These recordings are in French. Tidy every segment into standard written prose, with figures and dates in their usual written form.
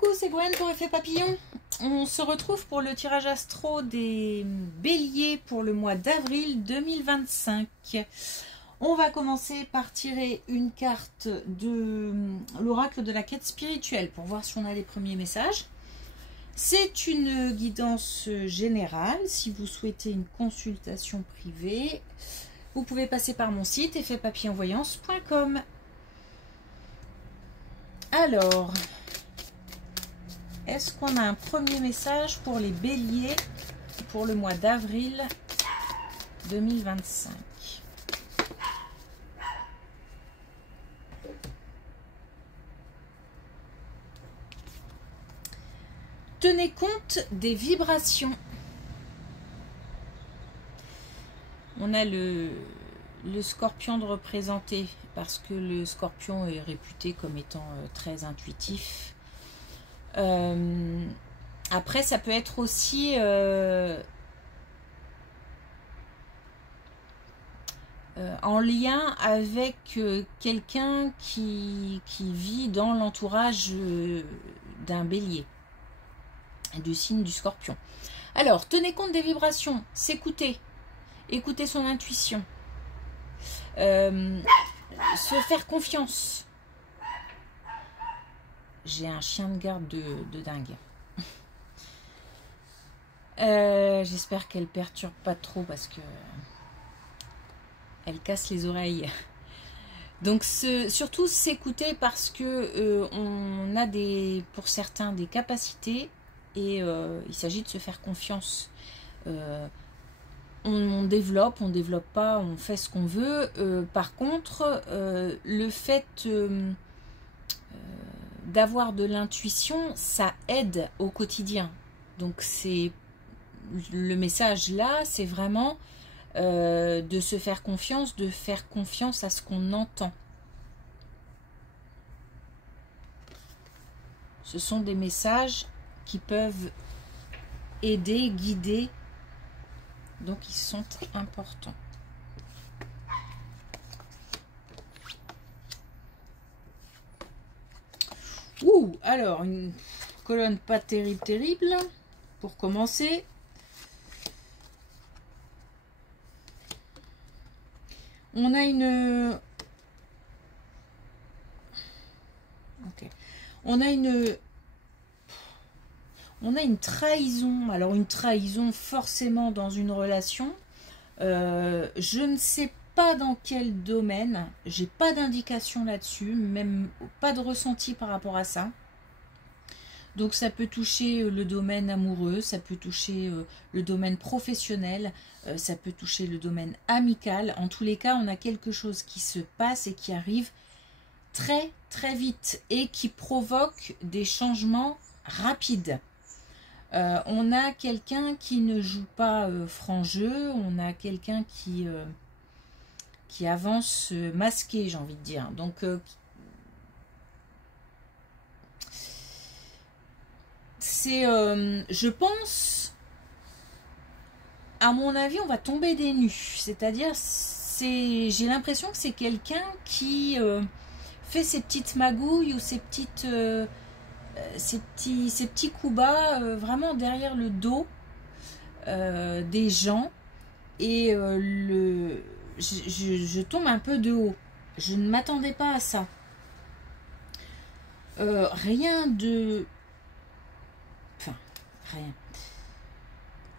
Coucou, c'est Gwen pour Effet Papillon. On se retrouve pour le tirage astro des béliers pour le mois d'avril 2025. On va commencer par tirer une carte de l'oracle de la quête spirituelle pour voir si on a les premiers messages. C'est une guidance générale. Si vous souhaitez une consultation privée, vous pouvez passer par mon site effetpapillonvoyance.com. Alors, est-ce qu'on a un premier message pour les béliers pour le mois d'avril 2025? Tenez compte des vibrations. On a le scorpion de représenter parce que le scorpion est réputé comme étant très intuitif. Après, ça peut être aussi en lien avec quelqu'un qui vit dans l'entourage d'un bélier, du signe du scorpion. Alors, tenez compte des vibrations, s'écouter, écouter son intuition, se faire confiance. J'ai un chien de garde de dingue. J'espère qu'elle perturbe pas trop parce que elle casse les oreilles. Donc surtout s'écouter parce que on a pour certains des capacités et il s'agit de se faire confiance. On développe pas, on fait ce qu'on veut. Par contre, le fait d'avoir de l'intuition, ça aide au quotidien. Donc c'est le message là, c'est vraiment de se faire confiance, de faire confiance à ce qu'on entend. Ce sont des messages qui peuvent aider, guider, donc ils sont importants. Ouh, alors une colonne pas terrible pour commencer. On a une trahison. Alors une trahison forcément dans une relation. Je ne sais pas dans quel domaine, j'ai pas d'indication là-dessus, même pas de ressenti par rapport à ça. Donc ça peut toucher le domaine amoureux, ça peut toucher le domaine professionnel, ça peut toucher le domaine amical. En tous les cas, on a quelque chose qui se passe et qui arrive très très vite et qui provoque des changements rapides. On a quelqu'un qui ne joue pas franc jeu, on a quelqu'un qui avance masqué, j'ai envie de dire. Donc c'est, je pense, à mon avis, on va tomber des nues. C'est-à-dire, j'ai l'impression que c'est quelqu'un qui fait ses petites magouilles ou ses petits coups bas vraiment derrière le dos des gens. Et je tombe un peu de haut. Je ne m'attendais pas à ça. Rien.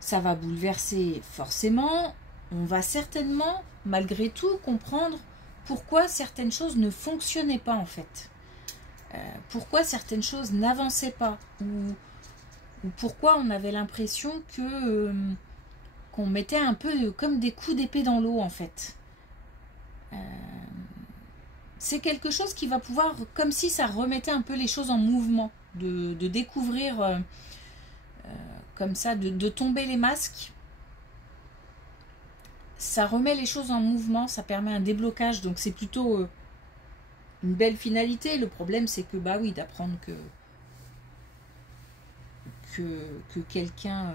Ça va bouleverser forcément. On va certainement, malgré tout, comprendre pourquoi certaines choses ne fonctionnaient pas en fait. Pourquoi certaines choses n'avançaient pas. Ou pourquoi on avait l'impression que qu'on mettait un peu comme des coups d'épée dans l'eau en fait. C'est quelque chose qui va pouvoir, comme si ça remettait un peu les choses en mouvement, de découvrir comme ça, de tomber les masques. Ça remet les choses en mouvement, ça permet un déblocage, donc c'est plutôt une belle finalité. Le problème c'est que, bah oui, d'apprendre que quelqu'un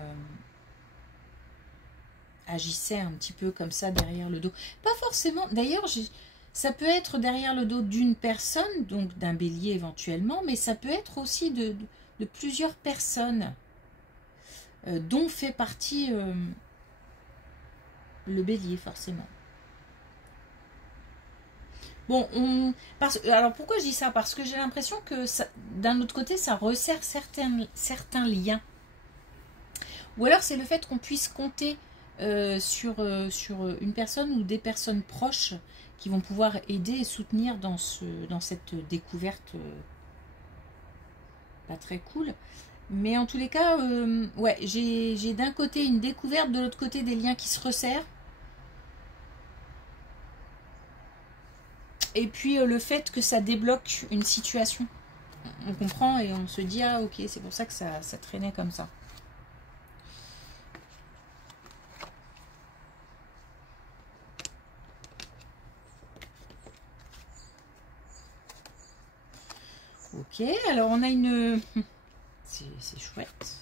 agissait un petit peu comme ça derrière le dos. Pas forcément, d'ailleurs, ça peut être derrière le dos d'une personne, donc d'un bélier éventuellement, mais ça peut être aussi de plusieurs personnes, dont fait partie le bélier, forcément. Bon, alors pourquoi je dis ça? Parce que j'ai l'impression que d'un autre côté, ça resserre certains liens. Ou alors c'est le fait qu'on puisse compter sur une personne ou des personnes proches qui vont pouvoir aider et soutenir dans cette découverte pas très cool. Mais en tous les cas, ouais, j'ai d'un côté une découverte, de l'autre côté des liens qui se resserrent. Et puis le fait que ça débloque une situation. On comprend et on se dit, ah ok, c'est pour ça que ça traînait comme ça. Ok, alors on a une... C'est chouette.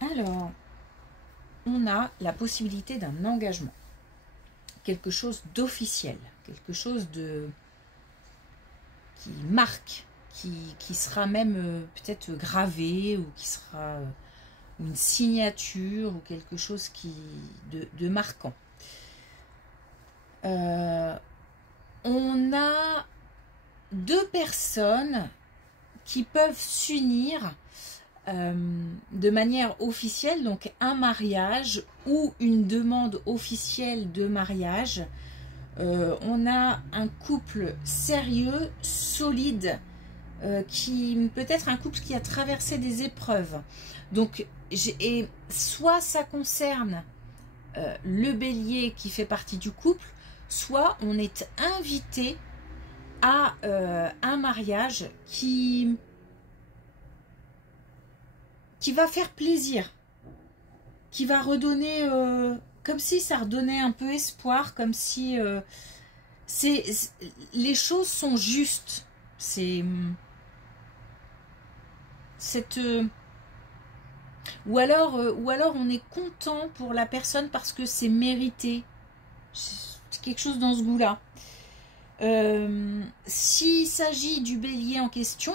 Alors, on a la possibilité d'un engagement. Quelque chose d'officiel. Quelque chose qui marque, qui sera même peut-être gravé ou qui sera... une signature ou quelque chose de marquant. On a deux personnes qui peuvent s'unir de manière officielle, donc un mariage ou une demande officielle de mariage. On a un couple sérieux, solide, qui peut-être un couple qui a traversé des épreuves. Donc, et soit ça concerne le bélier qui fait partie du couple, soit on est invité à un mariage qui va faire plaisir, qui va redonner, comme si ça redonnait un peu espoir, comme si les choses sont justes. C'est cette... ou alors on est content pour la personne parce que c'est mérité. C'est quelque chose dans ce goût-là. S'il s'agit du bélier en question,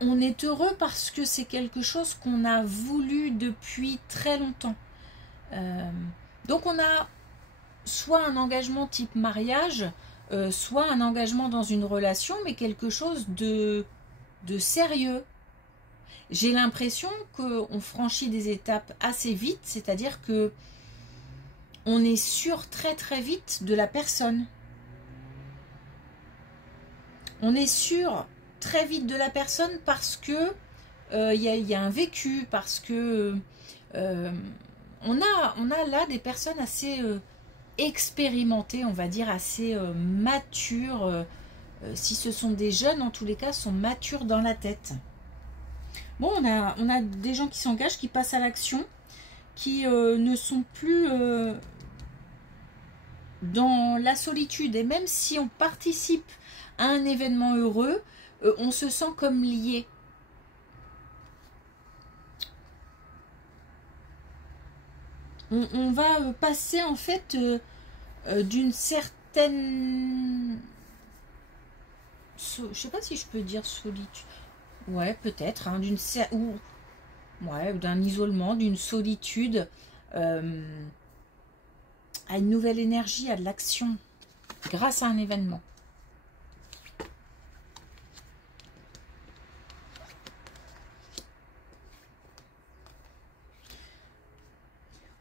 on est heureux parce que c'est quelque chose qu'on a voulu depuis très longtemps. Donc on a soit un engagement type mariage, soit un engagement dans une relation, mais quelque chose de sérieux. J'ai l'impression qu'on franchit des étapes assez vite, c'est-à-dire que on est sûr très très vite de la personne. On est sûr très vite de la personne parce que y a un vécu, parce que on a là des personnes assez expérimentées, on va dire assez matures. Si ce sont des jeunes, en tous les cas, sont matures dans la tête. Bon, on a des gens qui s'engagent, qui passent à l'action, qui ne sont plus dans la solitude. Et même si on participe à un événement heureux, on se sent comme lié. On va passer en fait d'une certaine... je sais pas si je peux dire solitude. Ouais, peut-être, hein, d'un isolement, d'une solitude, à une nouvelle énergie, à de l'action, grâce à un événement.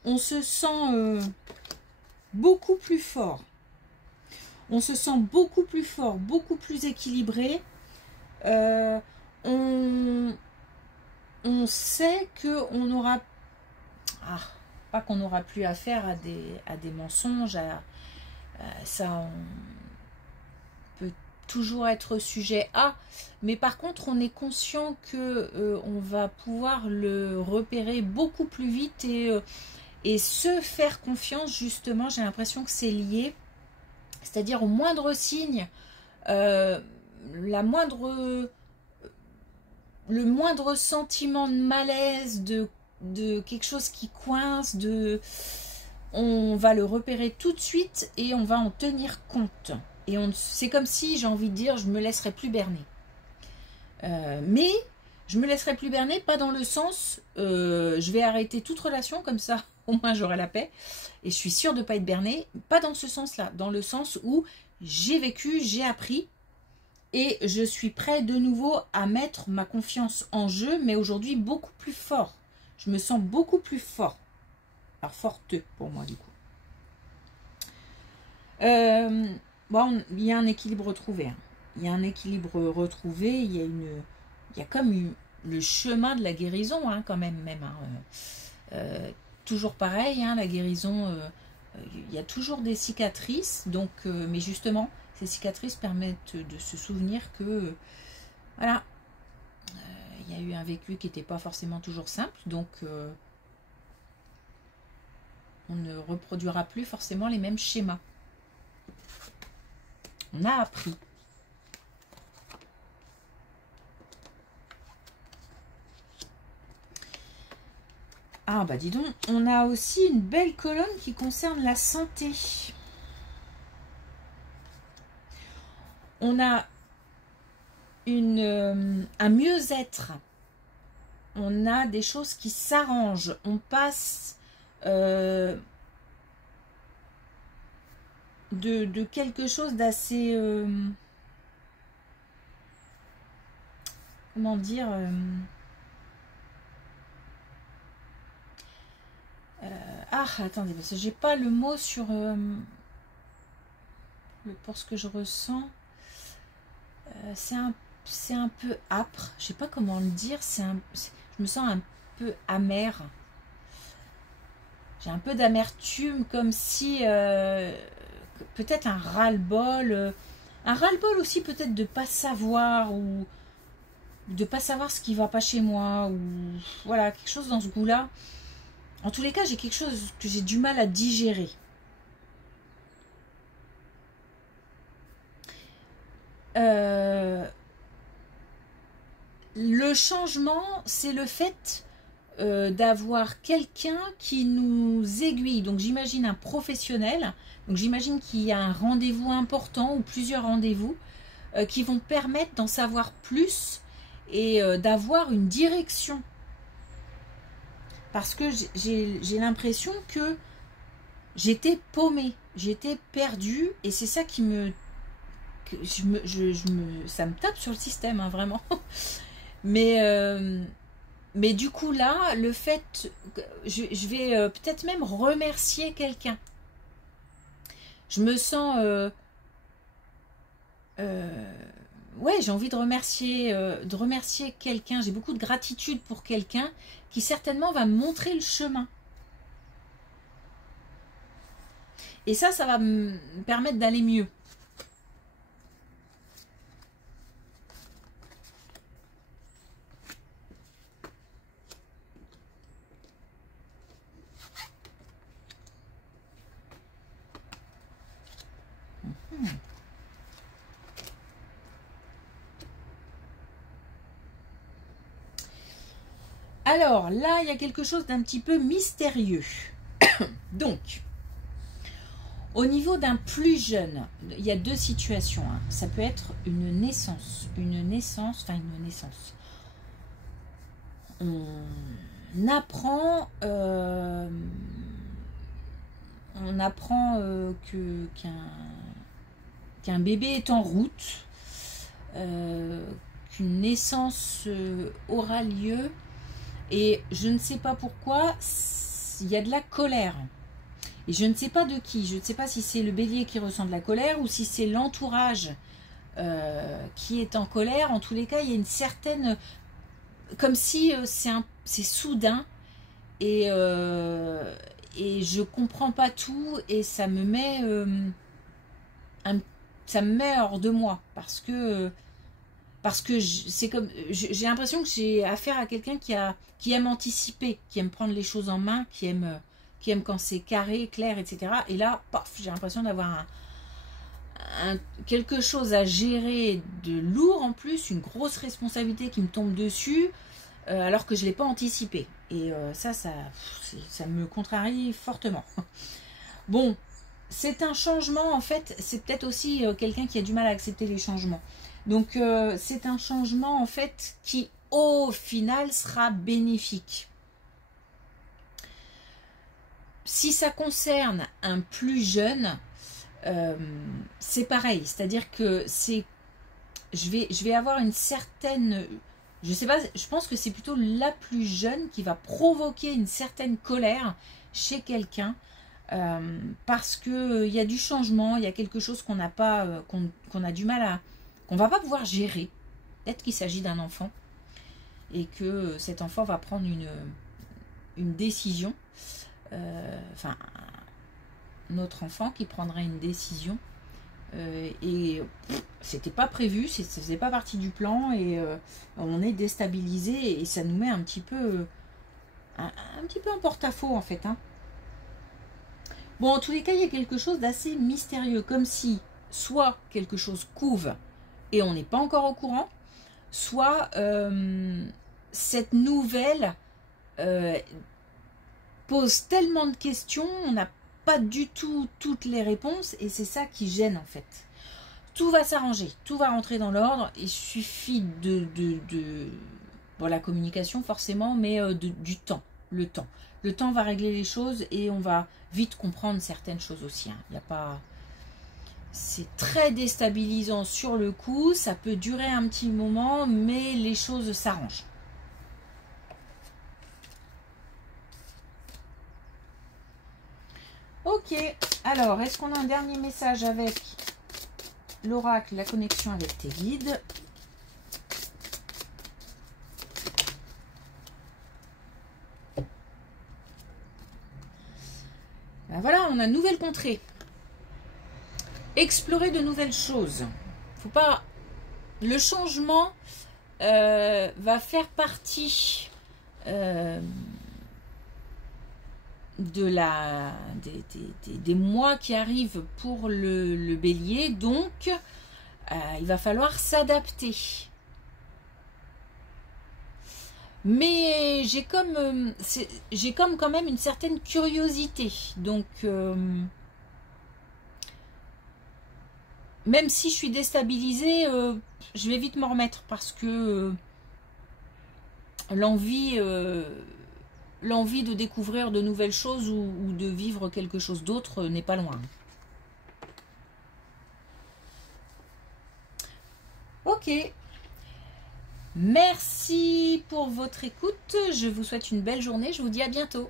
On se sent beaucoup plus fort. On se sent beaucoup plus fort, beaucoup plus équilibré. On sait qu'on n'aura pas qu'on n'aura plus affaire à des mensonges, ça on peut toujours être sujet à, mais par contre on est conscient que on va pouvoir le repérer beaucoup plus vite et se faire confiance. Justement, j'ai l'impression que c'est lié, c'est-à-dire au moindre signe, le moindre sentiment de malaise, de de quelque chose qui coince, on va le repérer tout de suite et on va en tenir compte. Et c'est comme si, j'ai envie de dire, je me laisserai plus berner. Mais je me laisserai plus berner, pas dans le sens, je vais arrêter toute relation, comme ça, au moins j'aurai la paix. Et je suis sûre de ne pas être bernée, pas dans ce sens-là, dans le sens où j'ai vécu, j'ai appris, et je suis prêt de nouveau à mettre ma confiance en jeu, mais aujourd'hui beaucoup plus fort. Je me sens beaucoup plus fort. Alors forte pour moi du coup. Bon, il y a un équilibre retrouvé. Hein. Il y a un équilibre retrouvé. Il y a comme le chemin de la guérison hein, quand même. Hein. Toujours pareil, hein, la guérison. Il y a toujours des cicatrices. Donc, mais justement, ces cicatrices permettent de se souvenir que voilà, il y a eu un vécu qui n'était pas forcément toujours simple. Donc on ne reproduira plus forcément les mêmes schémas. On a appris. Ah bah dis donc, on a aussi une belle colonne qui concerne la santé. On a un mieux-être. On a des choses qui s'arrangent. On passe de quelque chose d'assez comment dire attendez parce que j'ai pas le mot sur pour ce que je ressens. C'est un peu âpre, je sais pas comment le dire, je me sens un peu amère. J'ai un peu d'amertume, comme si peut-être un ras-le-bol aussi peut-être de pas savoir ou de pas savoir ce qui va pas chez moi ou voilà quelque chose dans ce goût-là. En tous les cas, j'ai quelque chose que j'ai du mal à digérer. Le changement, c'est le fait d'avoir quelqu'un qui nous aiguille. Donc j'imagine un professionnel, donc j'imagine qu'il y a un rendez-vous important ou plusieurs rendez-vous qui vont permettre d'en savoir plus et d'avoir une direction. Parce que j'ai l'impression que j'étais paumée, j'étais perdue et c'est ça qui ça me tape sur le système, hein, vraiment. Mais du coup là, le fait, je vais peut-être même remercier quelqu'un. Je me sens, ouais, j'ai envie de remercier quelqu'un. J'ai beaucoup de gratitude pour quelqu'un qui certainement va me montrer le chemin. Et ça va me permettre d'aller mieux. Alors là, il y a quelque chose d'un petit peu mystérieux. Donc, au niveau d'un plus jeune, il y a deux situations. Hein. Ça peut être une naissance. On apprend, qu'un bébé est en route, qu'une naissance aura lieu. Et je ne sais pas pourquoi, il y a de la colère. Et je ne sais pas de qui. Je ne sais pas si c'est le bélier qui ressent de la colère ou si c'est l'entourage qui est en colère. En tous les cas, il y a une certaine... Comme si c'est soudain. Et je comprends pas tout. Et ça me met... ça me met hors de moi. Parce que c'est comme j'ai l'impression que j'ai affaire à quelqu'un qui aime anticiper, qui aime prendre les choses en main, qui aime quand c'est carré, clair, etc. Et là, paf, j'ai l'impression d'avoir quelque chose à gérer de lourd en plus, une grosse responsabilité qui me tombe dessus. alors que je ne l'ai pas anticipé. Et ça me contrarie fortement. Bon, c'est un changement, en fait, c'est peut-être aussi quelqu'un qui a du mal à accepter les changements. Donc, c'est un changement, en fait, qui, au final, sera bénéfique. Si ça concerne un plus jeune, c'est pareil. C'est-à-dire que je vais avoir une certaine... Je sais pas, je pense que c'est plutôt la plus jeune qui va provoquer une certaine colère chez quelqu'un. Parce que il y a du changement, il y a quelque chose qu'on n'a pas, qu'on a du mal à, qu'on va pas pouvoir gérer. Peut-être qu'il s'agit d'un enfant et que cet enfant va prendre une décision, enfin notre enfant qui prendra une décision et c'était pas prévu, ça faisait pas partie du plan et on est déstabilisé et ça nous met un petit peu en porte-à-faux en fait, hein. Bon, en tous les cas, il y a quelque chose d'assez mystérieux, comme si soit quelque chose couve et on n'est pas encore au courant, soit cette nouvelle pose tellement de questions, on n'a pas du tout toutes les réponses et c'est ça qui gêne en fait. Tout va s'arranger, tout va rentrer dans l'ordre, il suffit bon, la communication forcément, mais du temps, le temps. Le temps va régler les choses et on va vite comprendre certaines choses aussi. Hein. Il y a pas... C'est très déstabilisant sur le coup, ça peut durer un petit moment, mais les choses s'arrangent. Ok, alors, est-ce qu'on a un dernier message avec l'oracle, la connexion avec tes guides ? Ben voilà, on a une nouvelle contrée. Explorer de nouvelles choses. Faut pas... Le changement va faire partie des mois qui arrivent pour le bélier. Donc, il va falloir s'adapter. Mais j'ai comme quand même une certaine curiosité. Donc, même si je suis déstabilisée, je vais vite m'en remettre parce que l'envie de découvrir de nouvelles choses ou de vivre quelque chose d'autre n'est pas loin. Ok. Merci pour votre écoute. Je vous souhaite une belle journée. Je vous dis à bientôt.